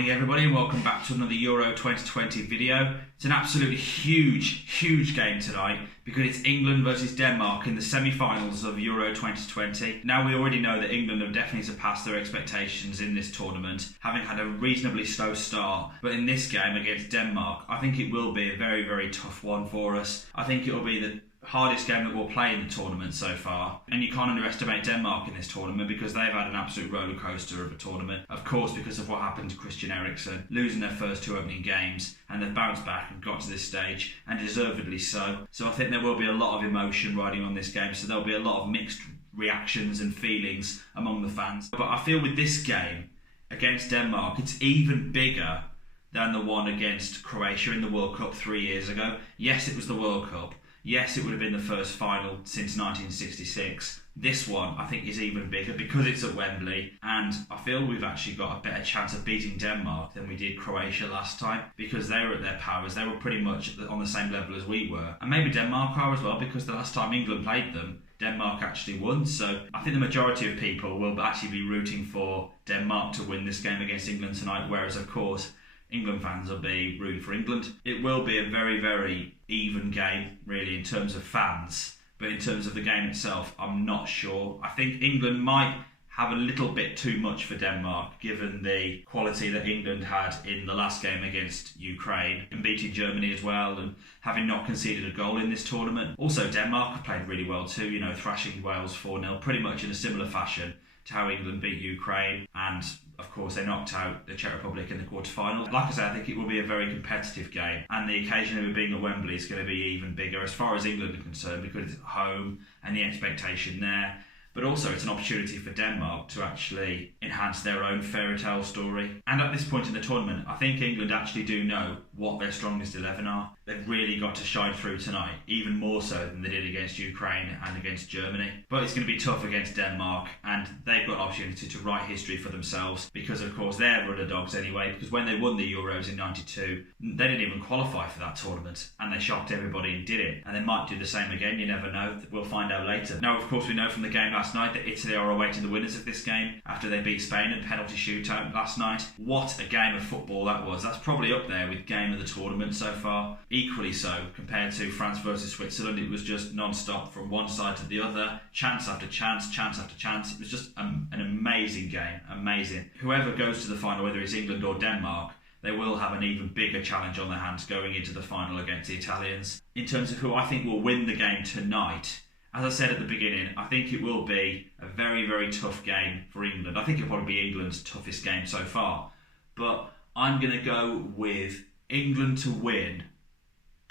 morning everybody and welcome back to another Euro 2020 video. It's an absolutely huge game tonight because it's England versus Denmark in the semi-finals of Euro 2020. Now we already know that England have definitely surpassed their expectations in this tournament, having had a reasonably slow start. But in this game against Denmark, I think it will be a very tough one for us. I think it will be the hardest game that we'll play in the tournament so far, and you can't underestimate Denmark in this tournament because they've had an absolute rollercoaster of a tournament, of course because of what happened to Christian Eriksen losing their first two opening games, and they've bounced back and got to this stage, and deservedly so. So I think there will be a lot of emotion riding on this game, so there'll be a lot of mixed reactions and feelings among the fans. But I feel with this game against Denmark, it's even bigger than the one against Croatia in the World Cup 3 years ago. Yes, it was the World Cup. Yes, it would have been the first final since 1966. This one, I think, is even bigger because it's at Wembley, and I feel we've actually got a better chance of beating Denmark than we did Croatia last time because they were at their powers. They were pretty much on the same level as we were. And maybe Denmark are as well because the last time England played them, Denmark actually won. So I think the majority of people will actually be rooting for Denmark to win this game against England tonight, whereas, of course, England fans will be rooting for England. It will be a very even game, really, in terms of fans. But in terms of the game itself, I'm not sure. I think England might have a little bit too much for Denmark, given the quality that England had in the last game against Ukraine, and beating Germany as well, and having not conceded a goal in this tournament. Also, Denmark have played really well too, thrashing Wales 4-0, pretty much in a similar fashion to how England beat Ukraine, and of course they knocked out the Czech Republic in the quarterfinals. Like I said, I think it will be a very competitive game, and the occasion of it being at Wembley is going to be even bigger as far as England are concerned because it's at home and the expectation there. But also it's an opportunity for Denmark to actually enhance their own fairy tale story. And at this point in the tournament, I think England actually do know what their strongest 11 are. They've really got to shine through tonight, even more so than they did against Ukraine and against Germany. But it's going to be tough against Denmark, and they've got an opportunity to write history for themselves because, of course, they're underdogs anyway, because when they won the Euros in '92, they didn't even qualify for that tournament, and they shocked everybody and did it. And they might do the same again, you never know. We'll find out later. Now, of course, we know from the game last night that Italy are awaiting the winners of this game after they beat Spain in penalty shootout last night. What a game of football that was. That's probably up there with game of the tournament so far. Equally so compared to France versus Switzerland. It was just non-stop from one side to the other, chance after chance, chance after chance. It was just an amazing game, amazing. Whoever goes to the final, whether it's England or Denmark, they will have an even bigger challenge on their hands going into the final against the Italians. In terms of who I think will win the game tonight, as I said at the beginning, I think it will be a very tough game for England. I think it'll probably be England's toughest game so far. But I'm going to go with England to win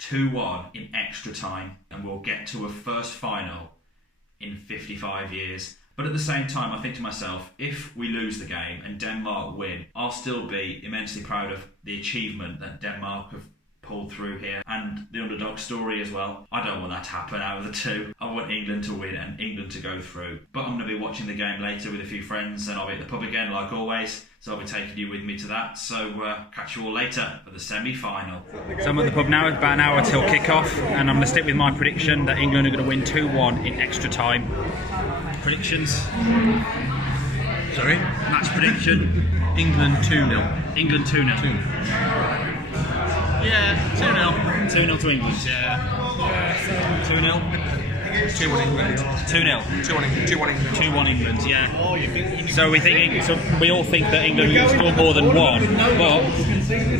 2-1 in extra time, and we'll get to a first final in 55 years. But at the same time, I think to myself, if we lose the game and Denmark win, I'll still be immensely proud of the achievement that Denmark have pulled through here, and the underdog story as well. I don't want that to happen out of the two. I want England to win and England to go through. But I'm going to be watching the game later with a few friends, and I'll be at the pub again like always, so I'll be taking you with me to that. So catch you all later for the semi-final. So I'm at the pub now, it's about an hour till kick-off, and I'm going to stick with my prediction that England are going to win 2-1 in extra time. Predictions? Sorry? Match prediction? England 2-0. England 2-0. Yeah, 2-0. 2-0 to England. Yeah. 2-0. 2-1 England. 2-0. 2-1 England. 2-1 England, yeah. So we all think that England will score more than one, but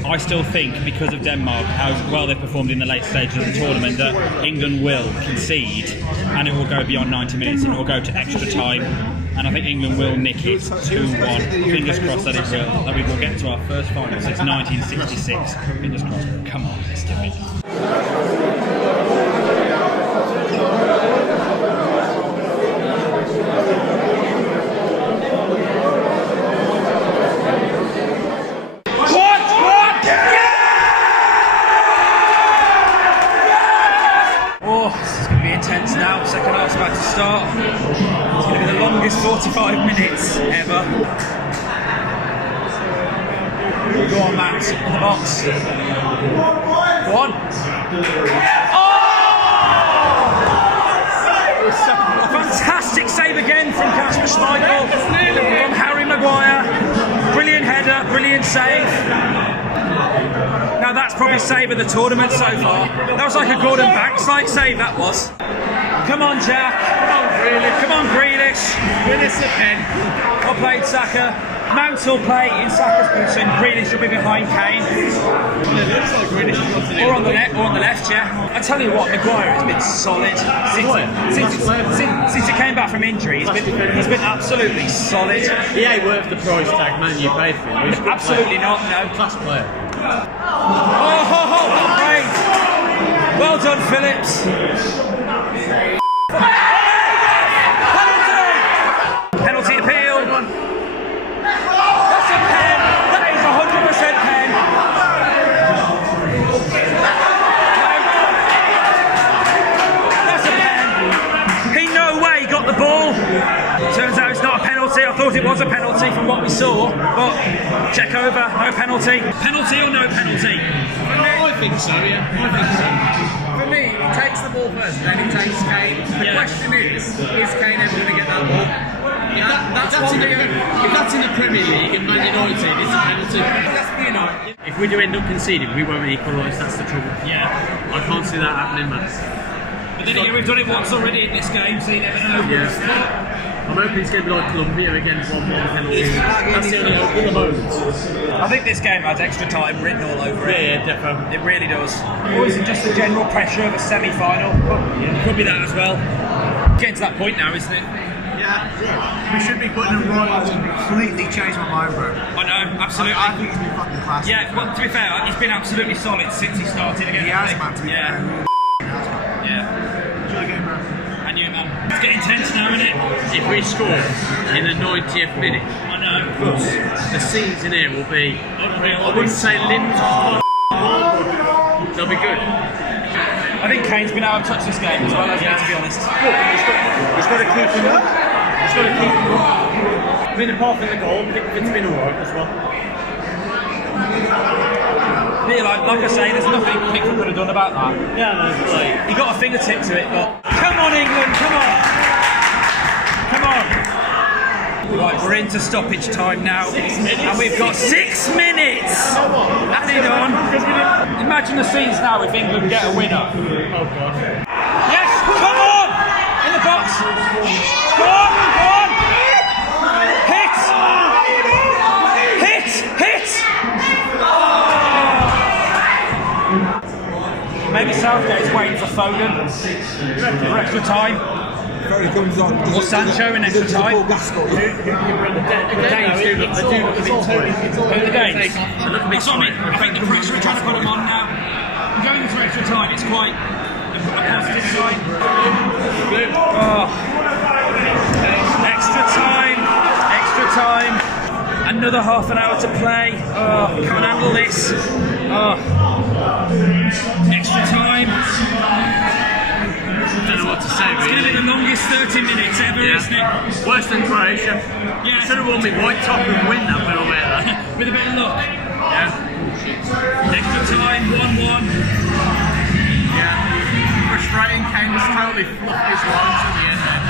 I still think because of Denmark, how well they performed in the late stages of the tournament, that England will concede and it will go beyond 90 minutes and it will go to extra time. And I think England will nick it 2-1. Fingers crossed that it will. That we will get to our first final since 1966. Fingers crossed. Come on, let's do it. Intense now, second half's about to start. It's going to be the longest 45 minutes ever. Go on, Matt, in the box. Go on. Oh! Fantastic save again from Kasper Schmeichel, from Harry Maguire. Brilliant header, brilliant save. Now that's probably save of the tournament so far. That was like a Gordon Banks-like save, that was. Come on, Jack. Come on, Grealish. Win us a pen. Well played, Saka. Mount will play in Saka's position. Grealish will be behind Kane. It looks like Grealish has got to do. Or on the left, yeah. I tell you what, Maguire has been solid since he came back from injury. He's been absolutely solid. He ain't worth the price tag, man. You paid for him. Absolutely not, no. Class player. Oh, well played. Well done, Phillips. Penalty appeal. That's a pen. That is 100% pen. That's a pen. He no way got the ball. Turns out it's not a penalty. I thought it was a penalty from what we saw, but check over, no penalty. Penalty or no penalty? I think so, yeah. I think so. For me, he takes the ball first, then he takes Kane. The question is Kane ever going to get that ball? If that's in the Premier League in Man United, it's a penalty. That's for United. If we do end up conceding, we won't equalise. That's the trouble. Yeah. I can't see that happening, man. But then again, we've done it once already in this game, so you never know. Yeah. I'm hoping it's going to be like Colombia again, 1-1 penalty. That's the only hope at the moment. I think this game has extra time written all over it. Yeah, definitely. It really does. Or is it just the general pressure of a semi-final? Could be that as well. Getting to that point now, isn't it? Yeah, we should be putting him right on. Completely changed my mind, bro. I know, absolutely. I think he's been fucking class. Yeah, well, to be fair, he's been absolutely solid since he started again. He has, man. To be yeah. fair. Yeah. Enjoy the game, bro. And you, man. It's getting tense now, isn't it? If we score in the 90th minute, I know. the scenes in here will be, Unreal. I wouldn't say limbs, but they'll be good. I think Kane's been out of touch this game as well, hasn't he, to be honest. He's got to keep him up. He's got to keep him up. I mean, apart from the goal, Pickford's been alright as well. Yeah, like I say, there's nothing Pickford could have done about that. Yeah, no, like, He got a fingertip to it, but... Come on, England, come on! Come on! Right, we're into stoppage time now. And we've got 6 minutes added on. Imagine the scenes now if England get a winner. oh god. Yes, come on! In the box! Go on, go on! Hit! Hit! Hit! Maybe Southgate's waiting for Foden for extra time. Comes on. Or Sancho in extra time. The Danes do look a bit too The Danes. That's what I mean. I think the pressure we're trying to put them on now. Going into extra time, it's quite a positive sign. Oh. Extra time. Extra time. Another half an hour to play. Oh, can't handle this. Oh. Extra time. don't know what to say, It's going to be the longest 30 minutes ever, isn't it? Worse than Croatia. Yeah. Should have worn me white top and win that little bit. With a bit of luck. Yeah. Extra time, 1-1. Yeah. Frustrating. Kane just totally fluffed his lines in the end there.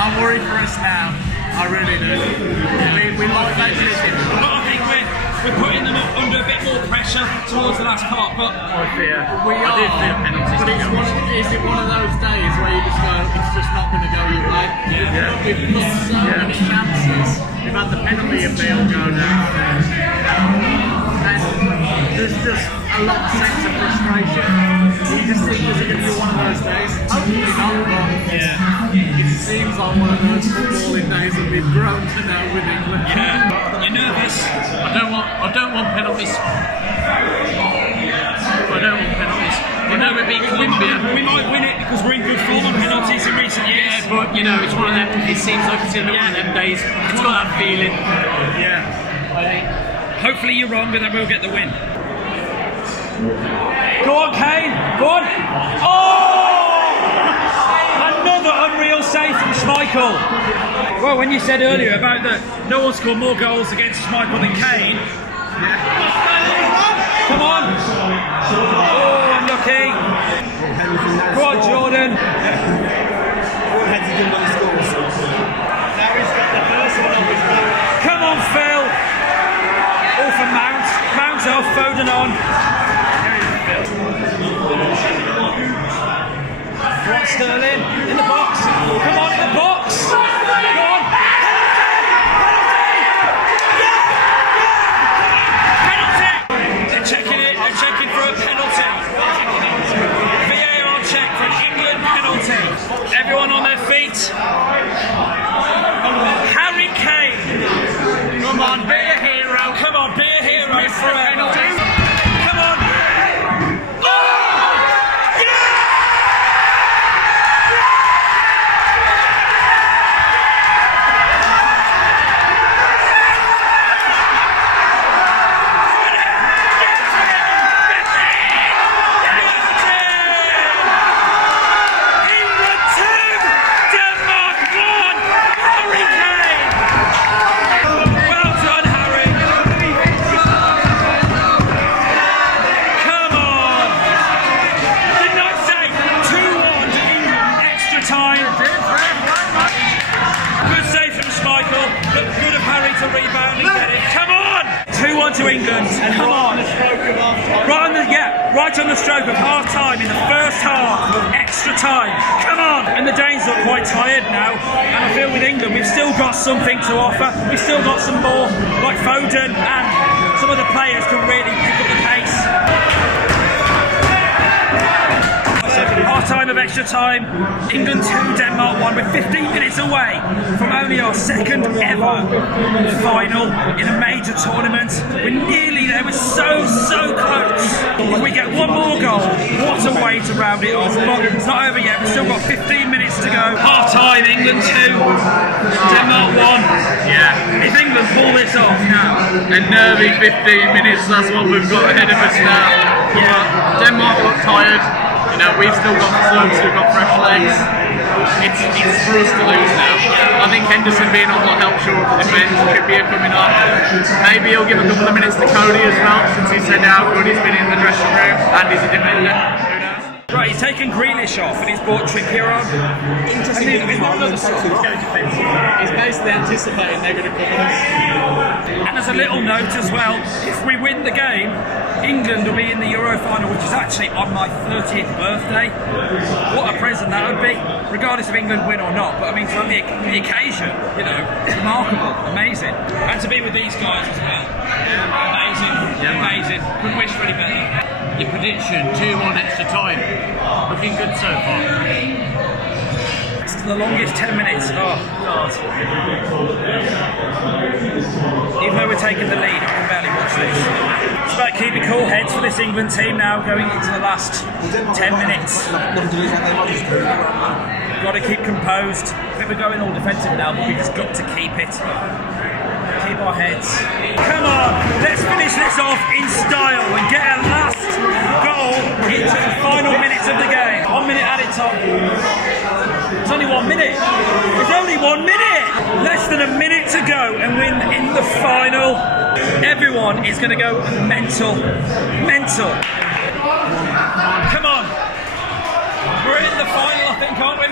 I'm worried for us now. I really do. We like that shit. But I think we're putting them up under a bit more pressure towards the last part, but I fear. We I are. do fear penalties. But is it one of those days where you just go, it's just not going to go your way? Yeah. We've lost so many chances. We've had the penalty appeal go down. And there's just a lot of sense of frustration. You just think, is it going to be one of those days? Hopefully not, but it seems like one of those footballing days that we've grown to know with England. yeah, you're nervous. I don't want penalties. I don't want penalties. I know we're being Colombia. We might win it because we're in good form on penalties in recent years. Yeah, but you know, it's one of them. It seems like it's in one of them days. It's got that feeling. Yeah. I think. Hopefully you're wrong, but then we'll get the win. Go on, Kane. Go on. Oh! Another unreal save from Schmeichel. Well, when you said earlier about that no one scored more goals against Schmeichel than Kane. Come on. Oh, unlucky. Go on, Jordan. Come on, Phil. All for Mount. Danes off, Foden on. What, Sterling? In the box. Come on, in the box. Go on. Penalty! They're checking it. They're checking for a penalty. VAR check for an England penalty. Everyone on their feet. Harry Kane. Come on, be a hero. Come on, be a hero. Missed the penalty. Come on. To England, come on! Right on the stroke of half time in the first half, extra time. Come on! And the Danes look quite tired now. And I feel with England, we've still got something to offer. We've still got some more, like Foden, and some of the players can really pick up the pace. Half time of extra time, England 2, Denmark 1. We're 15 minutes away from only our second ever final in a major tournament. We're nearly there, we're so close. If we get one more goal, what a way to round it off. But it's not over yet, we've still got 15 minutes to go. Half time, England 2, Denmark 1. Yeah. If England pull this off now, A nervy 15 minutes, that's what we've got ahead of us now. Yeah. Denmark look tired. You know, we've still got subs, we've got fresh legs. It's for us to lose now. I think Henderson being on will help shore up the defence. Trippier coming up. Maybe he'll give a couple of minutes to Cody as well, since he said how good he's been in the dressing room, and he's a defender. Who knows? right, he's taken Grealish off and he's brought Trippier on. Interesting. He's basically anticipating they're going to come on us. And as a little note as well, if we win the game, England will be in the Euro final, which is actually on my 30th birthday. What a present that would be, regardless of England win or not. But I mean, for the occasion, you know, remarkable, amazing. And to be with these guys as well, amazing, amazing. Couldn't wish for any better. Your prediction, 2-1 extra time. Looking good so far. It's the longest 10 minutes. Oh, God. Even though we're taking the lead, I can barely watch this. It's about keeping cool heads for this England team now, going into the last 10 minutes. Got to keep composed. I think we're going all defensive now, but we've just got to keep it. Keep our heads. Come on, let's finish this off in style and get a last goal into the final minutes of the game. 1 minute added time. It's only 1 minute. It's only 1 minute. Less than a minute to go and we're in the final. Everyone is going to go mental. Mental. Come on. We're in the final, I think, aren't we?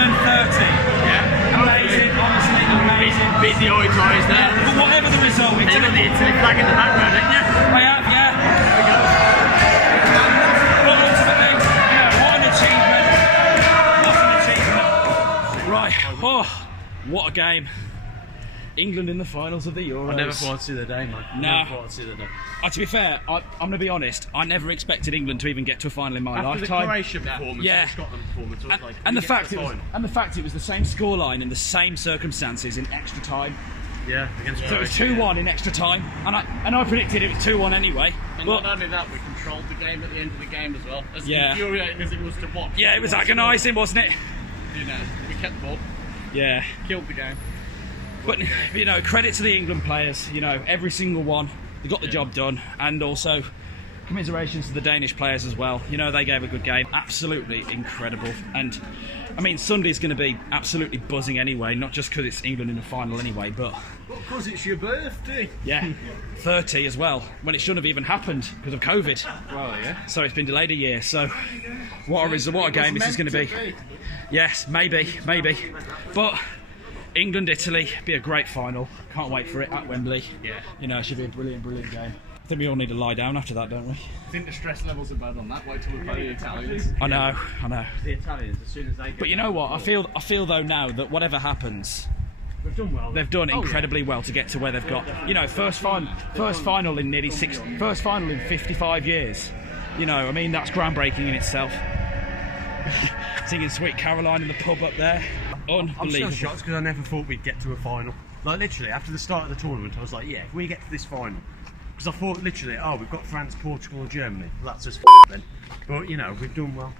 turned 30. Yeah. Amazing, honestly, amazing. Beat the Oi toys there. But whatever the result, it's You got the Italy flag in the background, didn't you? I have, yeah. But ultimately, what an achievement. What an achievement. Right, oh, what a game. England in the finals of the Euros. I never thought I'd see the day, man. Nah. Never thought I'd see the day. To be fair, I'm going to be honest, I never expected England to even get to a final in my After lifetime. the Croatia performance, Yeah. the Scotland performance, I was like, And the we get fact to it the was, final. and the fact it was the same scoreline in the same circumstances in extra time. Yeah, against So it was Croatia. 2-1 in extra time, and I predicted it was 2-1 anyway. And But not only that, we controlled the game at the end of the game as well. As Yeah. infuriating as it was to watch. yeah, it was agonising, wasn't it? You know, we kept the ball, Yeah. killed the game. But credit to the England players. Every single one, they got the job done, and also commiserations to the Danish players as well. They gave a good game. Absolutely incredible. And I mean, Sunday's going to be absolutely buzzing anyway, not just because it's England in the final anyway, but Because it's your birthday. yeah, 30 as well, when it shouldn't have even happened because of COVID. Well, yeah. So it's been delayed a year. So what a game this is going to be. Yes, maybe. But England, Italy, be a great final. Can't wait for it at Wembley. Yeah. It should be a brilliant game. I think we all need to lie down after that, don't we? I think the stress levels are bad on that. Wait till we play the Italians. I know. The Italians, as soon as they get But you know what? I feel though now that whatever happens, we've done well. they've done incredibly well to get to where they've got. First final in first final in 55 years. I mean, that's groundbreaking in itself. Singing Sweet Caroline in the pub up there. I'm Unbelievable. so shocked because I never thought we'd get to a final. Like literally, after the start of the tournament, I was like, yeah, if we get to this final. Because I thought literally, we've got France, Portugal, and Germany. Well, that's just then. But we've done well.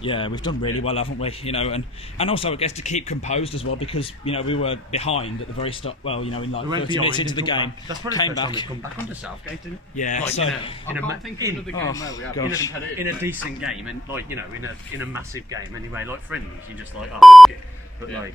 Yeah, we've done really well, haven't we? And also I guess to keep composed as well, because we were behind at the very start. Well, in like We went 30 minutes behind into the to come game, back. That's probably came the first back. time we've come back under Southgate, didn't it? Yeah, Like, so in I a can't think of another game where we have been gosh. competitive. in a decent game, and like in a massive game anyway, like friendlies, you're just like, it. But Yeah. like,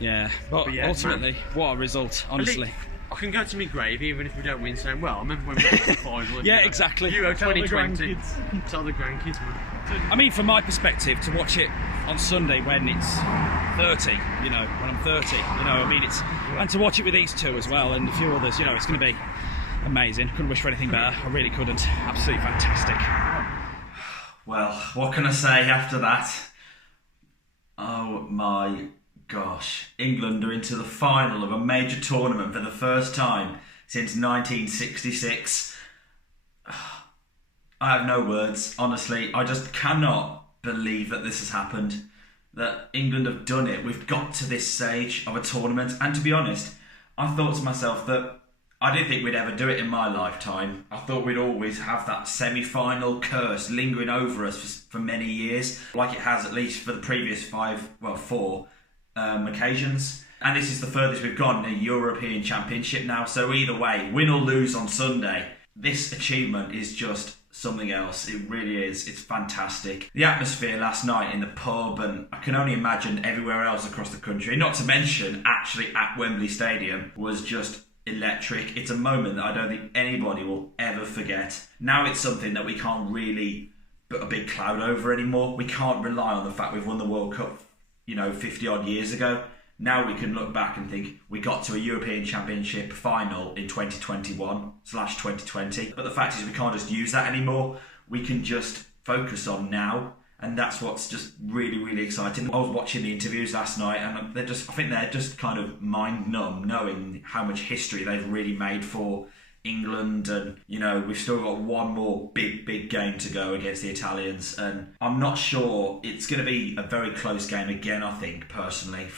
Yeah, but yeah, ultimately, what a result, honestly. I can go to my grave even if we don't win. Saying, well, I remember when we got to the final. Yeah, exactly. Euro Tell the 2020. grandkids. Tell the grandkids, man. I mean, from my perspective, to watch it on Sunday when it's 30, when I'm 30, I mean, and to watch it with these two as well and a few others, it's going to be amazing. Couldn't wish for anything better. I really couldn't. Absolutely fantastic. Well, what can I say after that? Oh my gosh. England are into the final of a major tournament for the first time since 1966. I have no words, honestly. I just cannot believe that this has happened. That England have done it. We've got to this stage of a tournament. And to be honest, I thought to myself that I didn't think we'd ever do it in my lifetime. I thought we'd always have that semi-final curse lingering over us for many years, like it has at least for the previous four occasions. And this is the furthest we've gone in a European Championship now. So either way, win or lose on Sunday, this achievement is just something else. It really is. It's fantastic. The atmosphere last night in the pub, and I can only imagine everywhere else across the country, not to mention actually at Wembley Stadium, was just electric. It's a moment that I don't think anybody will ever forget. Now it's something that we can't really put a big cloud over anymore. We can't rely on the fact we've won the World Cup 50 odd years ago. Now we can look back and think we got to a European Championship final in 2021/2020. But the fact is we can't just use that anymore. We can just focus on now. And that's what's just really, really exciting. I was watching the interviews last night and I think they're just kind of mind numb knowing how much history they've really made for England, and we've still got one more big game to go against the Italians, and I'm not sure it's going to be a very close game again. I think personally,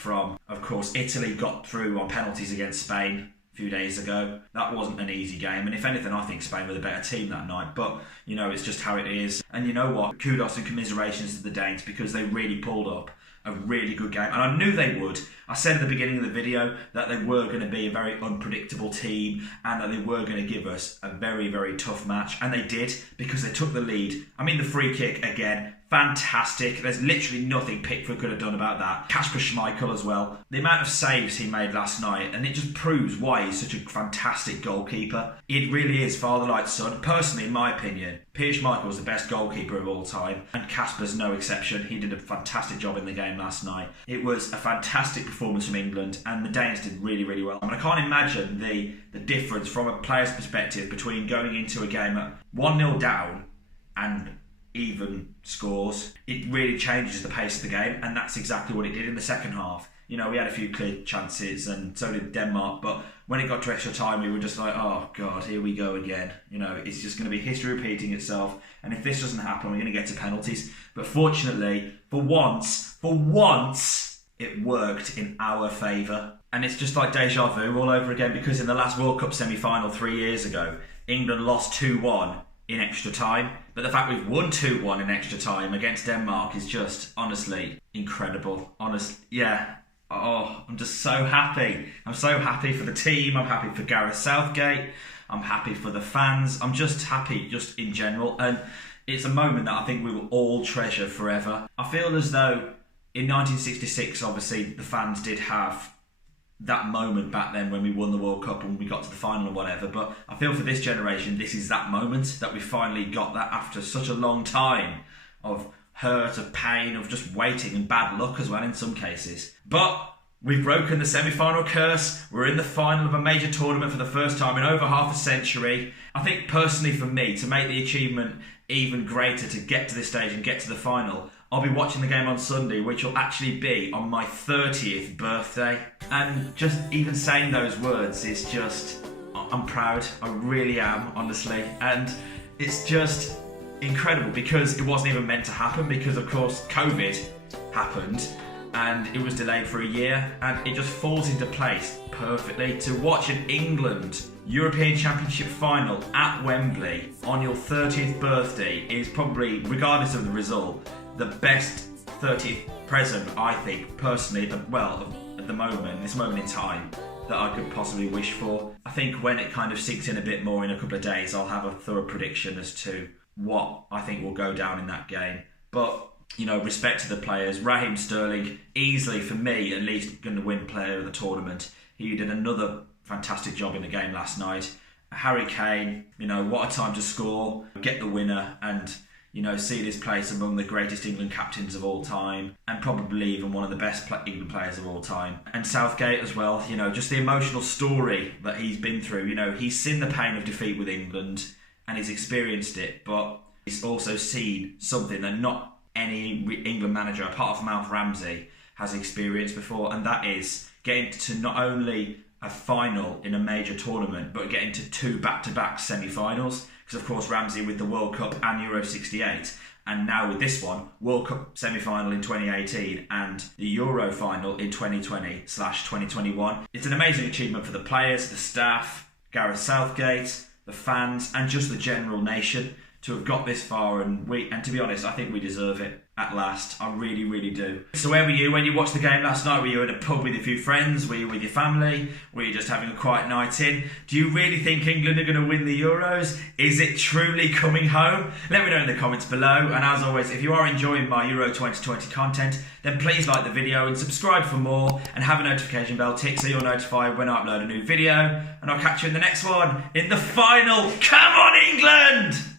of course Italy got through on penalties against Spain a few days ago. That wasn't an easy game, and if anything I think Spain were the better team that night, but it's just how it is. And you know what, kudos and commiserations to the Danes because they really pulled up a really good game, and I knew they would. I said at the beginning of the video that they were going to be a very unpredictable team and that they were going to give us a very, very tough match, and they did because they took the lead. I mean, the free kick again, fantastic. There's literally nothing Pickford could have done about that. Kasper Schmeichel as well. The amount of saves he made last night, and it just proves why he's such a fantastic goalkeeper. It really is father like son. Personally, in my opinion, Peter Schmeichel was the best goalkeeper of all time, and Kasper's no exception. He did a fantastic job in the game last night. It was a fantastic performance from England, and the Danes did really, really well. I mean, I can't imagine the difference from a player's perspective between going into a game at 1-0 down and even scores. It really changes the pace of the game, and that's exactly what it did in the second half. You know, we had a few clear chances, and so did Denmark, but when it got to extra time, we were just like, oh God, here we go again. You know, it's just going to be history repeating itself, and if this doesn't happen, we're going to get to penalties. But fortunately, for once, it worked in our favour. And it's just like deja vu all over again, because in the last World Cup semi-final 3 years ago, England lost 2-1 in extra time, but the fact we've won 2-1 in extra time against Denmark is just honestly incredible. I'm just so happy. I'm so happy for the team. I'm happy for Gareth Southgate. I'm happy for the fans. I'm just happy just in general, and it's a moment that I think we will all treasure forever. I feel as though in 1966, obviously, the fans did have that moment back then when we won the World Cup and we got to the final or whatever, but I feel for this generation this is that moment, that we finally got that after such a long time of hurt, of pain, of just waiting, and bad luck as well in some cases. But we've broken the semi-final curse. We're in the final of a major tournament for the first time in over half a century. I think personally for me, to make the achievement even greater, to get to this stage and get to the final, I'll be watching the game on Sunday, which will actually be on my 30th birthday. And just even saying those words is just, I'm proud. I really am, honestly. And it's just incredible because it wasn't even meant to happen, because of course COVID happened and it was delayed for a year, and it just falls into place perfectly. To watch an England European Championship final at Wembley on your 30th birthday is probably, regardless of the result, the best 30th present, I think, personally, at the moment, this moment in time, that I could possibly wish for. I think when it kind of sinks in a bit more in a couple of days, I'll have a thorough prediction as to what I think will go down in that game. But, you know, respect to the players. Raheem Sterling, easily, for me, at least, going to win player of the tournament. He did another fantastic job in the game last night. Harry Kane, you know, what a time to score, get the winner, and, you know, see his place among the greatest England captains of all time, and probably even one of the best England players of all time. And Southgate as well, you know, just the emotional story that he's been through. You know, he's seen the pain of defeat with England and he's experienced it, but he's also seen something that not any England manager, apart from Alf Ramsey, has experienced before, and that is getting to not only a final in a major tournament, but getting to two back-to-back semi-finals. Because of course Ramsey with the World Cup and Euro 68, and now with this one, World Cup semi-final in 2018 and the Euro final in 2020/2021. It's an amazing achievement for the players, the staff, Gareth Southgate, the fans, and just the general nation to have got this far, and to be honest, I think we deserve it at last. I really, really do. So where were you when you watched the game last night? Were you in a pub with a few friends? Were you with your family? Were you just having a quiet night in? Do you really think England are going to win the Euros? Is it truly coming home? Let me know in the comments below. And as always, if you are enjoying my Euro 2020 content, then please like the video and subscribe for more, and have a notification bell tick so you're notified when I upload a new video. And I'll catch you in the next one, in the final. Come on, England!